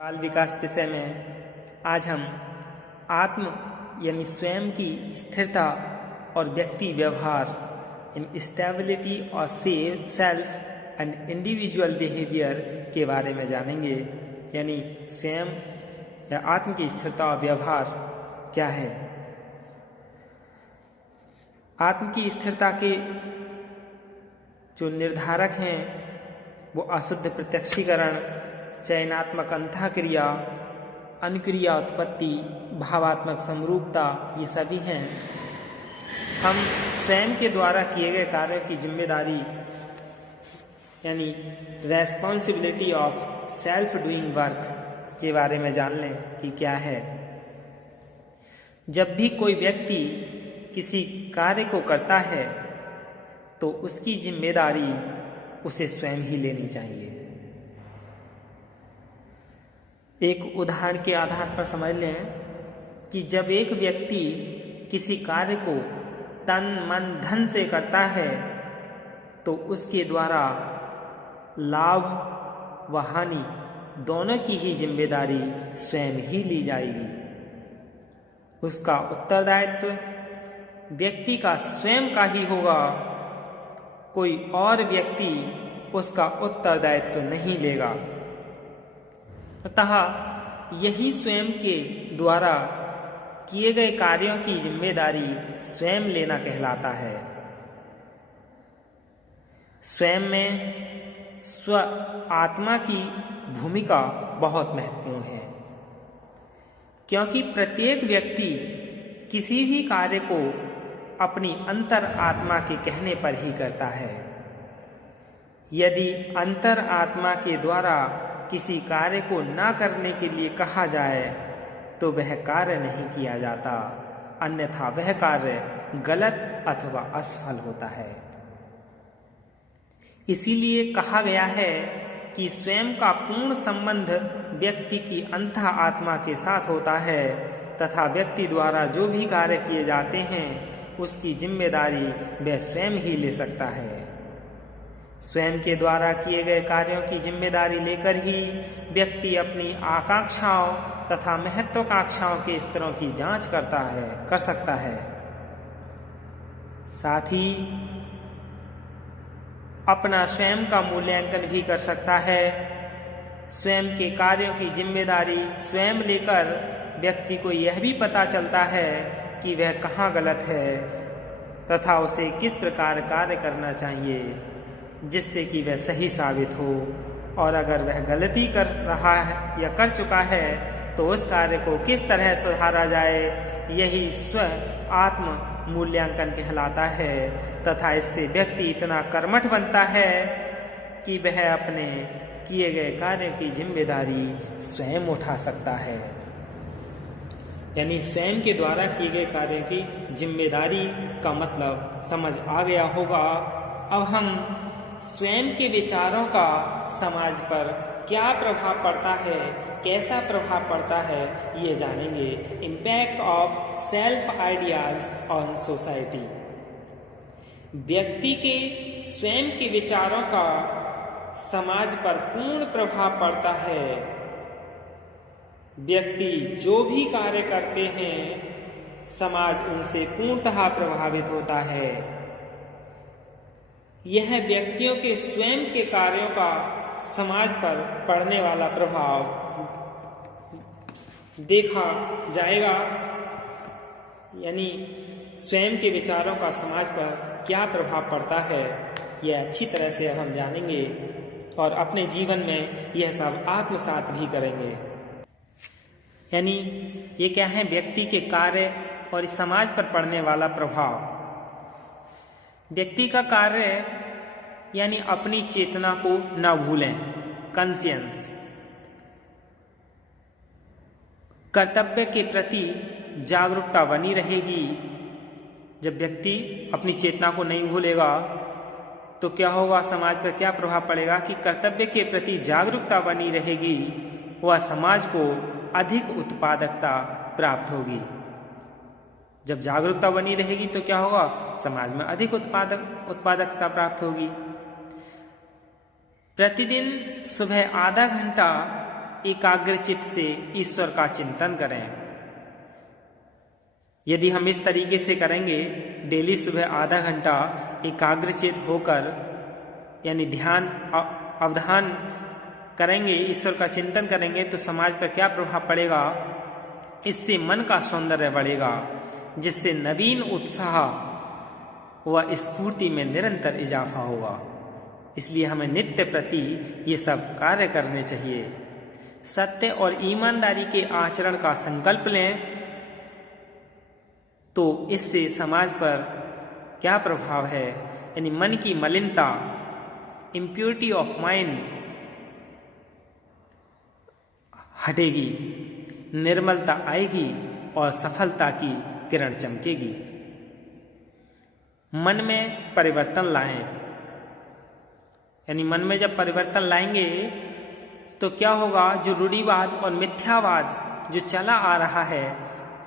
बाल विकास विषय में आज हम आत्म यानी स्वयं की स्थिरता और व्यक्ति व्यवहार इन स्टेबिलिटी और सेल्फ एंड इंडिविजुअल बिहेवियर के बारे में जानेंगे। यानी स्वयं या आत्म की स्थिरता और व्यवहार क्या है। आत्म की स्थिरता के जो निर्धारक हैं वो अशुद्ध प्रत्यक्षीकरण, चयनात्मक अंतःक्रिया, अनुक्रिया उत्पत्ति, भावात्मक समरूपता, ये सभी हैं। हम स्वयं के द्वारा किए गए कार्यों की जिम्मेदारी यानी responsibility of self doing work के बारे में जान लें कि क्या है। जब भी कोई व्यक्ति किसी कार्य को करता है तो उसकी जिम्मेदारी उसे स्वयं ही लेनी चाहिए। एक उदाहरण के आधार पर समझ लें कि जब एक व्यक्ति किसी कार्य को तन मन धन से करता है तो उसके द्वारा लाभ व हानि दोनों की ही जिम्मेदारी स्वयं ही ली जाएगी। उसका उत्तरदायित्व व्यक्ति का स्वयं का ही होगा, कोई और व्यक्ति उसका उत्तरदायित्व नहीं लेगा। अतः यही स्वयं के द्वारा किए गए कार्यों की जिम्मेदारी स्वयं लेना कहलाता है। स्वयं में स्व आत्मा की भूमिका बहुत महत्वपूर्ण है, क्योंकि प्रत्येक व्यक्ति किसी भी कार्य को अपनी अंतर आत्मा के कहने पर ही करता है। यदि अंतर आत्मा के द्वारा किसी कार्य को न करने के लिए कहा जाए तो वह कार्य नहीं किया जाता, अन्यथा वह कार्य गलत अथवा असफल होता है। इसीलिए कहा गया है कि स्वयं का पूर्ण संबंध व्यक्ति की अंतः आत्मा के साथ होता है तथा व्यक्ति द्वारा जो भी कार्य किए जाते हैं उसकी जिम्मेदारी वह स्वयं ही ले सकता है। स्वयं के द्वारा किए गए कार्यों की जिम्मेदारी लेकर ही व्यक्ति अपनी आकांक्षाओं तथा महत्वाकांक्षाओं के स्तरों की जांच कर सकता है। साथ ही अपना स्वयं का मूल्यांकन भी कर सकता है। स्वयं के कार्यों की जिम्मेदारी स्वयं लेकर व्यक्ति को यह भी पता चलता है कि वह कहाँ गलत है तथा उसे किस प्रकार कार्य करना चाहिए जिससे कि वह सही साबित हो, और अगर वह गलती कर रहा है या कर चुका है तो उस कार्य को किस तरह सुधारा जाए। यही स्व आत्म मूल्यांकन कहलाता है तथा इससे व्यक्ति इतना कर्मठ बनता है कि वह अपने किए गए कार्यों की जिम्मेदारी स्वयं उठा सकता है। यानी स्वयं के द्वारा किए गए कार्यों की जिम्मेदारी का मतलब समझ आ गया होगा। अब हम स्वयं के विचारों का समाज पर क्या प्रभाव पड़ता है, कैसा प्रभाव पड़ता है, ये जानेंगे। Impact of self ideas on society. व्यक्ति के स्वयं के विचारों का समाज पर पूर्ण प्रभाव पड़ता है। व्यक्ति जो भी कार्य करते हैं समाज उनसे पूर्णतः प्रभावित होता है। यह व्यक्तियों के स्वयं के कार्यों का समाज पर पड़ने वाला प्रभाव देखा जाएगा। यानी स्वयं के विचारों का समाज पर क्या प्रभाव पड़ता है यह अच्छी तरह से अब हम जानेंगे और अपने जीवन में यह सब आत्मसात भी करेंगे। यानी ये क्या है, व्यक्ति के कार्य और इस समाज पर पड़ने वाला प्रभाव। व्यक्ति का कार्य यानी अपनी चेतना को न भूलें, कंसियंस। कर्तव्य के प्रति जागरूकता बनी रहेगी। जब व्यक्ति अपनी चेतना को नहीं भूलेगा तो क्या होगा, समाज पर क्या प्रभाव पड़ेगा कि कर्तव्य के प्रति जागरूकता बनी रहेगी, वह समाज को अधिक उत्पादकता प्राप्त होगी। जब जागरूकता बनी रहेगी तो क्या होगा, समाज में अधिक उत्पादकता प्राप्त होगी। प्रतिदिन सुबह आधा घंटा एकाग्रचित से ईश्वर का चिंतन करें। यदि हम इस तरीके से करेंगे, डेली सुबह आधा घंटा एकाग्रचित होकर यानी ध्यान अवधान करेंगे, ईश्वर का चिंतन करेंगे, तो समाज पर क्या प्रभाव पड़ेगा? इससे मन का सौंदर्य बढ़ेगा, जिससे नवीन उत्साह व स्फूर्ति में निरंतर इजाफा होगा। इसलिए हमें नित्य प्रति ये सब कार्य करने चाहिए। सत्य और ईमानदारी के आचरण का संकल्प लें, तो इससे समाज पर क्या प्रभाव है? यानी मन की मलिनता, इम्प्योरिटी ऑफ माइंड हटेगी, निर्मलता आएगी और सफलता की किरण चमकेगी। मन में परिवर्तन लाएं, यानी मन में जब परिवर्तन लाएंगे तो क्या होगा? जो रूढ़िवाद और मिथ्यावाद जो चला आ रहा है,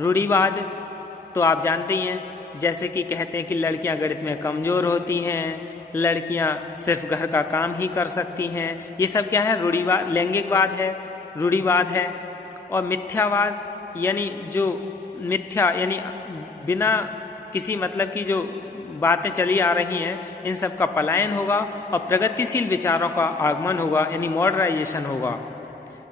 रूढ़िवाद तो आप जानते ही हैं, जैसे कि कहते हैं कि लड़कियां गणित में कमजोर होती हैं, लड़कियां सिर्फ घर का काम ही कर सकती हैं। ये सब क्या है? रूढ़िवाद, लैंगिकवाद है, रूढ़िवाद है। और मिथ्यावाद यानी जो मिथ्या यानी बिना किसी मतलब की जो बातें चली आ रही हैं, इन सब का पलायन होगा और प्रगतिशील विचारों का आगमन होगा, यानी मॉडर्नाइजेशन होगा।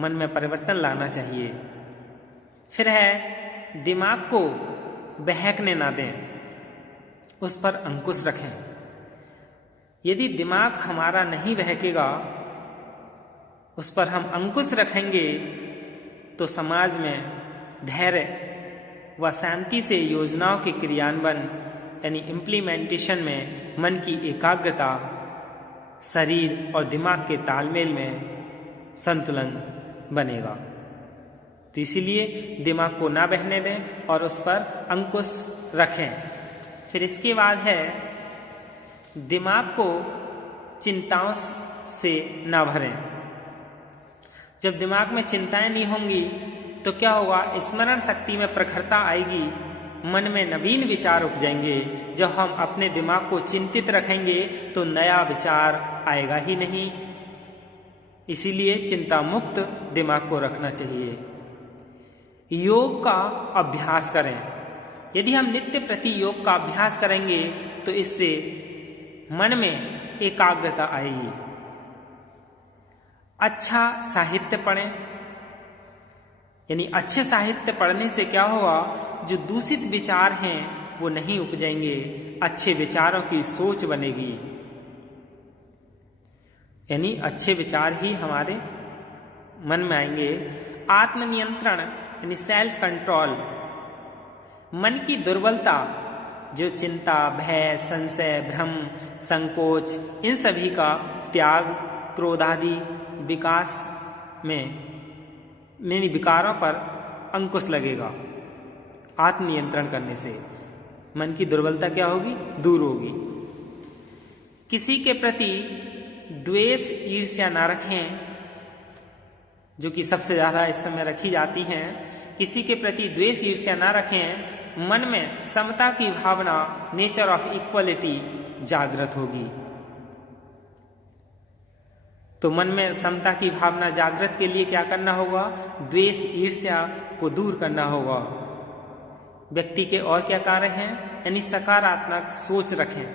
मन में परिवर्तन लाना चाहिए। फिर है दिमाग को बहकने ना दें, उस पर अंकुश रखें। यदि दिमाग हमारा नहीं बहकेगा, उस पर हम अंकुश रखेंगे, तो समाज में धैर्य व शांति से योजनाओं के क्रियान्वयन यानी इम्प्लीमेंटेशन में मन की एकाग्रता, शरीर और दिमाग के तालमेल में संतुलन बनेगा। तो इसीलिए दिमाग को ना बहने दें और उस पर अंकुश रखें। फिर इसके बाद है दिमाग को चिंताओं से ना भरें। जब दिमाग में चिंताएं नहीं होंगी तो क्या होगा? स्मरण शक्ति में प्रखरता आएगी, मन में नवीन विचार उपजेंगे। जब हम अपने दिमाग को चिंतित रखेंगे तो नया विचार आएगा ही नहीं। इसीलिए चिंता मुक्त दिमाग को रखना चाहिए। योग का अभ्यास करें। यदि हम नित्य प्रति योग का अभ्यास करेंगे तो इससे मन में एकाग्रता आएगी। अच्छा साहित्य पढ़ें, यानी अच्छे साहित्य पढ़ने से क्या होगा? जो दूषित विचार हैं वो नहीं उपजेंगे, अच्छे विचारों की सोच बनेगी, यानी अच्छे विचार ही हमारे मन में आएंगे। आत्मनियंत्रण यानी सेल्फ कंट्रोल, मन की दुर्बलता जो चिंता, भय, संशय, भ्रम, संकोच, इन सभी का त्याग, क्रोधादि विकास में विकारों पर अंकुश लगेगा। आत्मनियंत्रण करने से मन की दुर्बलता क्या होगी? दूर होगी। किसी के प्रति द्वेष, ईर्ष्या ना रखें, जो कि सबसे ज्यादा इस समय रखी जाती हैं। किसी के प्रति द्वेष, ईर्ष्या ना रखें। मन में समता की भावना, नेचर ऑफ इक्वलिटी जागृत होगी। तो मन में समता की भावना जागृत के लिए क्या करना होगा? द्वेष, ईर्ष्या को दूर करना होगा। व्यक्ति के और क्या कार्य हैं? यानी सकारात्मक सोच रखें।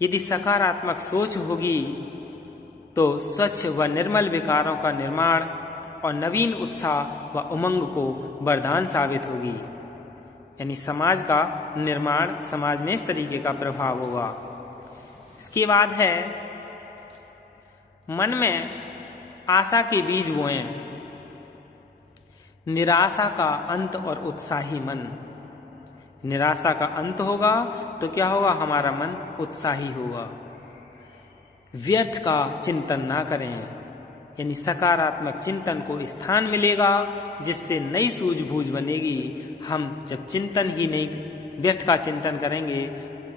यदि सकारात्मक सोच होगी तो स्वच्छ व निर्मल विकारों का निर्माण और नवीन उत्साह व उमंग को वरदान साबित होगी। यानी समाज का निर्माण, समाज में इस तरीके का प्रभाव होगा। इसके बाद है मन में आशा के बीज बोएं। निराशा का अंत और उत्साही मन। निराशा का अंत होगा तो क्या होगा? हमारा मन उत्साही होगा। व्यर्थ का चिंतन ना करें, यानी सकारात्मक चिंतन को स्थान मिलेगा, जिससे नई सूझबूझ बनेगी। हम जब चिंतन ही नहीं, व्यर्थ का चिंतन करेंगे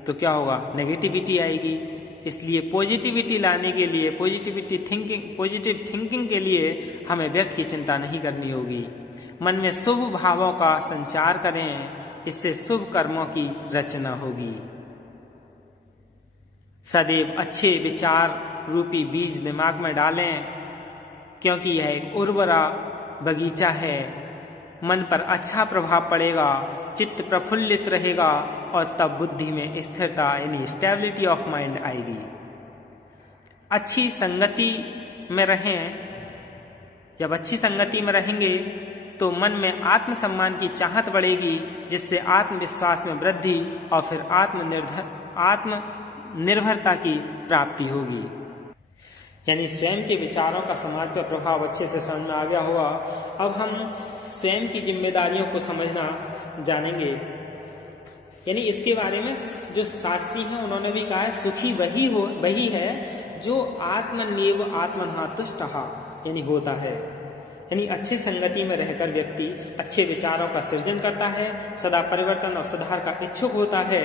तो क्या होगा? नेगेटिविटी आएगी। इसलिए पॉजिटिविटी लाने के लिए, पॉजिटिव थिंकिंग के लिए हमें व्यर्थ की चिंता नहीं करनी होगी। मन में शुभ भावों का संचार करें, इससे शुभ कर्मों की रचना होगी। सदैव अच्छे विचार रूपी बीज दिमाग में डालें, क्योंकि यह एक उर्वरा बगीचा है। मन पर अच्छा प्रभाव पड़ेगा, चित्त प्रफुल्लित रहेगा और तब बुद्धि में स्थिरता यानी स्टेबिलिटी ऑफ माइंड आएगी। अच्छी संगति में रहें। जब अच्छी संगति में रहेंगे तो मन में आत्मसम्मान की चाहत बढ़ेगी, जिससे आत्मविश्वास में वृद्धि और फिर आत्मनिर्भरता की प्राप्ति होगी। यानी स्वयं के विचारों का समाज पर प्रभाव अच्छे से समझ में आ गया होगा। अब हम स्वयं की जिम्मेदारियों को समझना जानेंगे। यानी इसके बारे में जो शास्त्री हैं उन्होंने भी कहा है, सुखी वही है जो आत्मनेव आत्मनः तुष्टः यानी होता है। यानी अच्छी संगति में रहकर व्यक्ति अच्छे विचारों का सृजन करता है, सदा परिवर्तन और सुधार का इच्छुक होता है।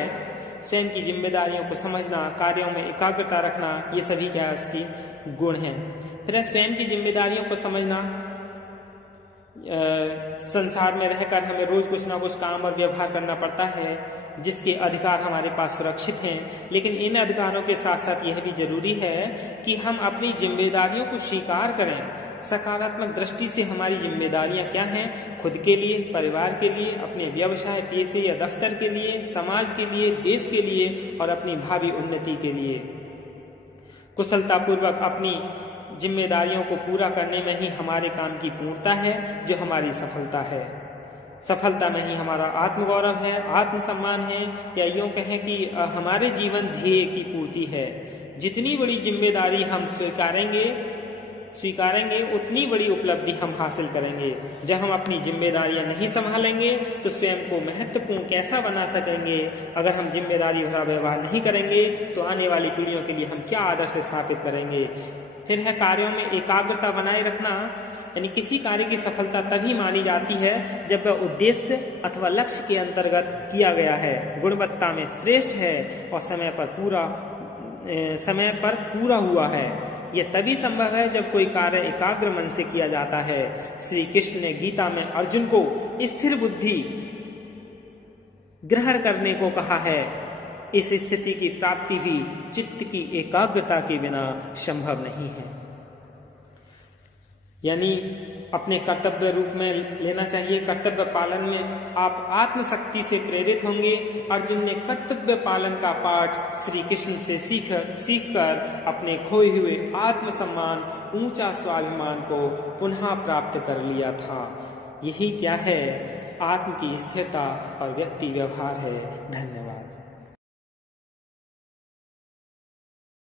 स्वयं की जिम्मेदारियों को समझना, कार्यों में एकाग्रता रखना, ये सभी क्या है उसकी गुण हैं। फिर स्वयं की जिम्मेदारियों को समझना, संसार में रहकर हमें रोज कुछ ना कुछ काम और व्यवहार करना पड़ता है, जिसके अधिकार हमारे पास सुरक्षित हैं। लेकिन इन अधिकारों के साथ साथ यह भी जरूरी है कि हम अपनी जिम्मेदारियों को स्वीकार करें। सकारात्मक दृष्टि से हमारी जिम्मेदारियां क्या हैं, खुद के लिए, परिवार के लिए, अपने व्यवसाय पेशे या दफ्तर के लिए, समाज के लिए, देश के लिए और अपनी भावी उन्नति के लिए। कुशलतापूर्वक अपनी जिम्मेदारियों को पूरा करने में ही हमारे काम की पूर्णता है, जो हमारी सफलता है। सफलता में ही हमारा आत्मगौरव है, आत्मसम्मान है, या यूँ कहें कि हमारे जीवन ध्येय की पूर्ति है। जितनी बड़ी जिम्मेदारी हम स्वीकारेंगे उतनी बड़ी उपलब्धि हम हासिल करेंगे। जब हम अपनी जिम्मेदारियां नहीं संभालेंगे तो स्वयं को महत्वपूर्ण कैसा बना सकेंगे। अगर हम जिम्मेदारी भरा व्यवहार नहीं करेंगे तो आने वाली पीढ़ियों के लिए हम क्या आदर्श स्थापित करेंगे। फिर है कार्यों में एकाग्रता बनाए रखना। यानी किसी कार्य की सफलता तभी मानी जाती है जब वह उद्देश्य अथवा लक्ष्य के अंतर्गत किया गया है, गुणवत्ता में श्रेष्ठ है और समय पर पूरा हुआ है। यह तभी संभव है जब कोई कार्य एकाग्र मन से किया जाता है। श्री कृष्ण ने गीता में अर्जुन को स्थिर बुद्धि ग्रहण करने को कहा है। इस स्थिति की प्राप्ति भी चित्त की एकाग्रता के बिना संभव नहीं है। यानी अपने कर्तव्य रूप में लेना चाहिए। कर्तव्य पालन में आप आत्मशक्ति से प्रेरित होंगे। अर्जुन ने कर्तव्य पालन का पाठ श्री कृष्ण से सीखकर अपने खोए हुए आत्मसम्मान, ऊंचा स्वाभिमान को पुनः प्राप्त कर लिया था। यही क्या है, आत्म की स्थिरता और व्यक्ति व्यवहार है। धन्यवाद।